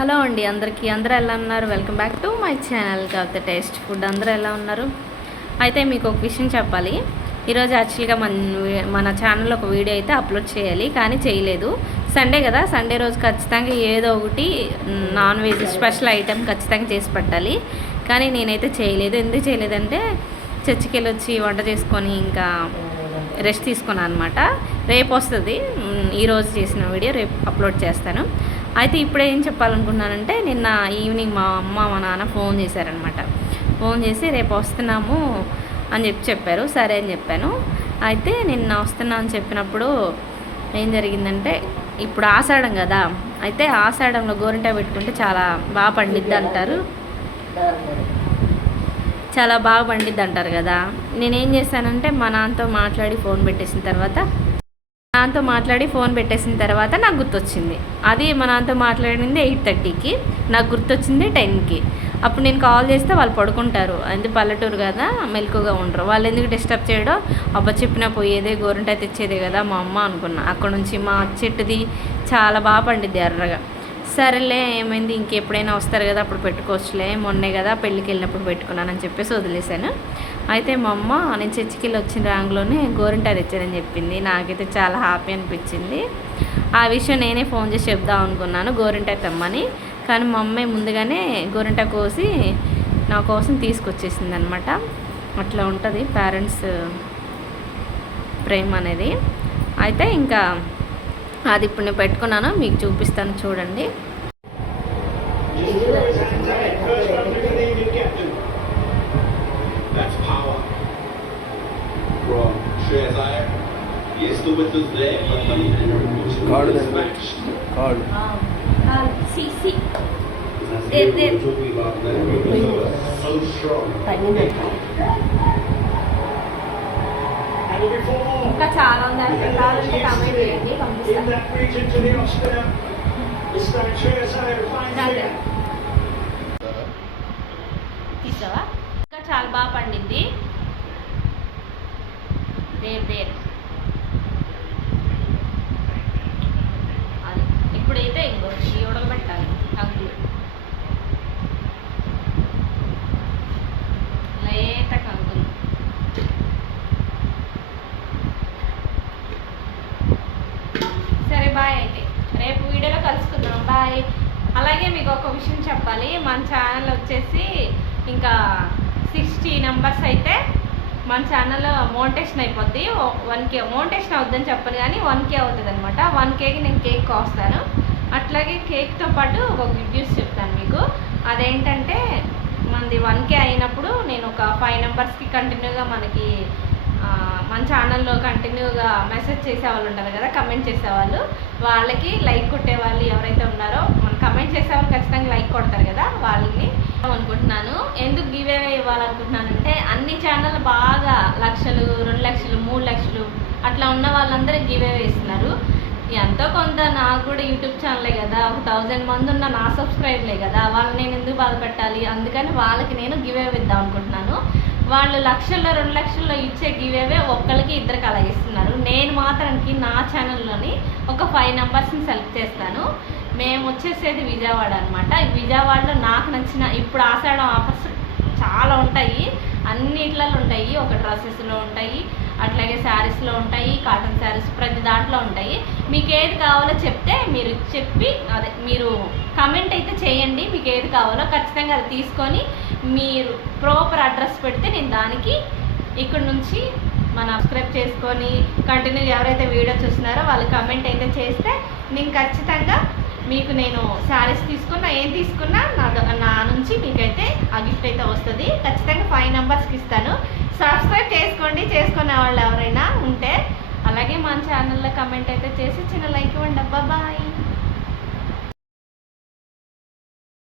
Hello అండి అందరికీ. అందరూ ఎలా ఉన్నారు? Welcome back to my channel కాకపోతే టేస్ట్ ఫుడ్. అందరూ ఎలా ఉన్నారు? అయితే మీకు ఒక విషయం చెప్పాలి. ఈరోజు యాక్చువల్గా మన ఛానల్లో ఒక వీడియో అయితే అప్లోడ్ చేయాలి, కానీ చేయలేదు. సండే కదా, సండే రోజు ఖచ్చితంగా ఏదో ఒకటి నాన్ వెజ్ స్పెషల్ ఐటెం ఖచ్చితంగా చేసి పెట్టాలి, కానీ నేనైతే చేయలేదు. ఎందుకు చేయలేదంటే చర్చికి వెళ్ళి వచ్చి వంట చేసుకొని ఇంకా రెస్ట్ తీసుకున్నాను అనమాట. రేపు వస్తుంది ఈరోజు చేసిన వీడియో, రేపు అప్లోడ్ చేస్తాను. అయితే ఇప్పుడే ఏం చెప్పాలనుకున్నానంటే, నిన్న ఈవినింగ్ మా అమ్మ మా నాన్న ఫోన్ చేశారనమాట. ఫోన్ చేసి రేపు వస్తున్నాము అని చెప్పారు. సరే అని చెప్పాను. అయితే నిన్న వస్తున్నా అని చెప్పినప్పుడు ఏం జరిగిందంటే, ఇప్పుడు ఆషాఢం కదా, అయితే ఆషాఢంలో గోరింటా పెట్టుకుంటే చాలా బాగా పండిద్ది అంటారు, చాలా బాగా పండిద్ది అంటారు కదా. నేనేం చేశానంటే మా నాన్నతో మాట్లాడి ఫోన్ పెట్టేసిన తర్వాత నాకు గుర్తొచ్చింది. అది మా నాన్నతో మాట్లాడింది 8:30కి, నాకు గుర్తొచ్చింది 10కి. అప్పుడు నేను కాల్ చేస్తే వాళ్ళు పడుకుంటారు, ఎందుకు పల్లెటూరు కదా, మెలకుగా ఉండరు. వాళ్ళు ఎందుకు డిస్టర్బ్ చేయడం, అబ్బా చెప్పినా పోయేదే, గోరింటా తెచ్చేదే కదా మా అమ్మ అనుకున్నా. అక్కడ నుంచి మా చెట్టుది చాలా బాగా పండిద్ది ఎర్రగా. సరేలే ఏమైంది, ఇంకెప్పుడైనా వస్తారు కదా అప్పుడు పెట్టుకోవచ్చులే, మొన్నే కదా పెళ్ళికి వెళ్ళినప్పుడు పెట్టుకున్నానని చెప్పేసి వదిలేశాను. అయితే మా అమ్మ నేను చర్చికి వెళ్ళి వచ్చిన ర్యాంగ్లోనే గోరింటా తెచ్చానని చెప్పింది. నాకైతే చాలా హ్యాపీ అనిపించింది. ఆ విషయం నేనే ఫోన్ చేసి చెప్దాం అనుకున్నాను, గోరింటా తెమ్మని. కానీ మా అమ్మాయి ముందుగానే గోరింటా కోసి నా కోసం తీసుకొచ్చేసింది అనమాట. అట్లా ఉంటుంది పేరెంట్స్ ప్రేమ అనేది. అయితే ఇంకా అది ఇప్పుడు నేను పెట్టుకున్నాను, మీకు చూపిస్తాను చూడండి. ఇంకా చాలా ఉంది, కావాలంటే కామెంట్ చేయండి, పంపిస్తాను. తీసావా? ఇంకా చాలా బాగా పండింది. దేర్ అది ఇప్పుడైతే ఇంకో ఉడకబెట్టాలి కంకులు, లేత కంకులు. సరే బాయ్, అయితే రేపు వీడియోలో కలుసుకుందాం. బాయ్. అలాగే మీకు ఒక విషయం చెప్పాలి, మన ఛానల్ వచ్చేసి ఇంకా 60 నెంబర్స్ అయితే మన ఛానల్లో మోనిటైజేషన్ అయిపోద్ది. 1K మోనిటైజేషన్ అవుద్దని చెప్పను, కానీ 1K అవుతుంది అనమాట. 1Kకి నేను కేక్ కోస్తాను. అట్లాగే కేక్తో పాటు ఒక గుడ్ న్యూస్ చెప్తాను మీకు. అదేంటంటే మనది 1K అయినప్పుడు నేను ఒక 5 నెంబర్స్కి కంటిన్యూగా మన ఛానల్లో కంటిన్యూగా మెసేజ్ చేసేవాళ్ళు ఉంటారు కదా, కమెంట్ చేసేవాళ్ళు, వాళ్ళకి లైక్ కొట్టేవాళ్ళు ఎవరైతే ఉన్నారో, మన కమెంట్ చేసేవాళ్ళు ఖచ్చితంగా లైక్ కొడతారు కదా, వాళ్ళని అనుకుంటున్నాను. ఎందుకు గివ్ అవే ఇవ్వాలనుకుంటున్నానంటే, అన్ని ఛానల్ బాగా లక్షలు, 2 లక్షలు, 3 లక్షలు అట్లా ఉన్న వాళ్ళందరూ గివ్ అవే ఇస్తున్నారు. ఎంతో కొంత నాకు కూడా యూట్యూబ్ ఛానలే కదా, ఒక 1000 మంది ఉన్న నా సబ్స్క్రైబర్లే కదా, వాళ్ళని నేను ఎందుకు బాధ పెట్టాలి, అందుకని వాళ్ళకి నేను గివ్ అవే ఇద్దాం అనుకుంటున్నాను. వాళ్ళు లక్షల్లో 2 లక్షల్లో ఇచ్చే గివ్ అవే ఒక్కరికి 2కి అలా ఇస్తున్నారు. నేను మాత్రానికి నా ఛానల్లోని ఒక 5 నెంబర్స్ని సెలెక్ట్ చేస్తాను. మేము వచ్చేసేది విజయవాడ అనమాట. విజయవాడలో నాకు నచ్చిన, ఇప్పుడు ఆషాఢం ఆఫర్స్ చాలా ఉంటాయి, అన్నిట్లలో ఉంటాయి. ఒక డ్రెస్సెస్లో ఉంటాయి, అట్లాగే శారీస్లో ఉంటాయి, కాటన్ శారీస్, ప్రతి దాంట్లో ఉంటాయి. మీకు ఏది కావాలో చెప్తే మీరు కమెంట్ అయితే చేయండి, మీకు ఏది కావాలో ఖచ్చితంగా అది తీసుకొని మీరు ప్రాపర్ అడ్రస్ పెడితే నేను దానికి ఇక్కడ నుంచి సబ్స్క్రైబ్ చేసుకొని కంటిన్యూగా ఎవరైతే వీడియో చూస్తున్నారో వాళ్ళు కమెంట్ అయితే చేస్తే నేను ఖచ్చితంగా మీకు నేను శారీస్ తీసుకున్నా, ఏం తీసుకున్నా నా నుంచి మీకైతే ఆ గిఫ్ట్ అయితే వస్తుంది. ఖచ్చితంగా 5 నెంబర్స్కి ఇస్తాను. సబ్స్క్రైబ్ చేసుకోండి, చేసుకునే వాళ్ళు ఎవరైనా ఉంటే. అలాగే మన ఛానల్లో కమెంట్ అయితే చేసి చిన్న లైక్ ఇవ్వండి. బాయ్.